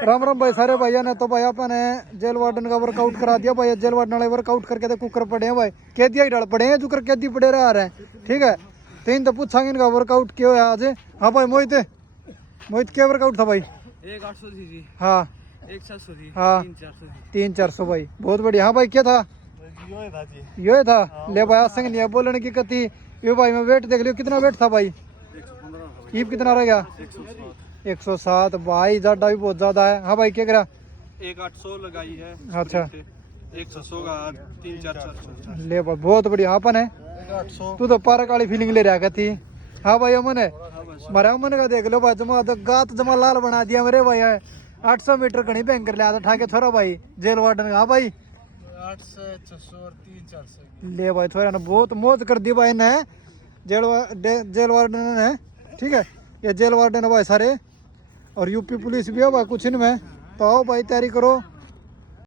राम राम भाई सारे भाइयों ने। तो भाई अपन जेल वार्डन का वर्कआउट करा दिया भाई। जेल वार्डन वाले वर्कआउट करके तो कुकर पड़े हैं भाई, कैदिया ही डल पड़े हैं, जुकर कैदी पड़े रह रहे हैं। ठीक है, तो इन तो पूछांगे इनका वर्कआउट क्यों है आज। हाँ भाई मोहित, मोहित क्या वर्कआउट था भाई? एक 800 थी जी, हाँ एक 700 थी, हाँ 300-400 भाई, बहुत बढ़िया। हाँ भाई क्या था? यो था। ले भाई आसंग नहीं है बोलने की कति। यो भाई मैं वेट देख लियो, कितना वेट था भाई? 115 ईप कितना रह गया? 107 भाई, ज्यादा भी बहुत ज्यादा है। हाँ भाई क्या करा? एक 800 लगाई है। अच्छा 100 का 3-400 ले भाई बहुत बढ़िया। अपन है 800। तू तो पार्क वाली फीलिंग ले रहा थी। हाँ भाई अमन है, मारे अमन का देख लो भाई, जमा तो गात जमा लाल बना दिया मेरे भाई। 800 मीटर कहीं बैंकर लिया था ठाके थोड़ा भाई जेल वार्डन। हाँ भाई 800 600 और 3-400। ले भाई थोड़ा ना बहुत मौज कर दी भाई ने जेल वार्डन ने। ठीक है, ये जेल वार्डन है भाई सारे, और यूपी पुलिस भी है भाई कुछ इनमें। तो आओ भाई तैयारी करो।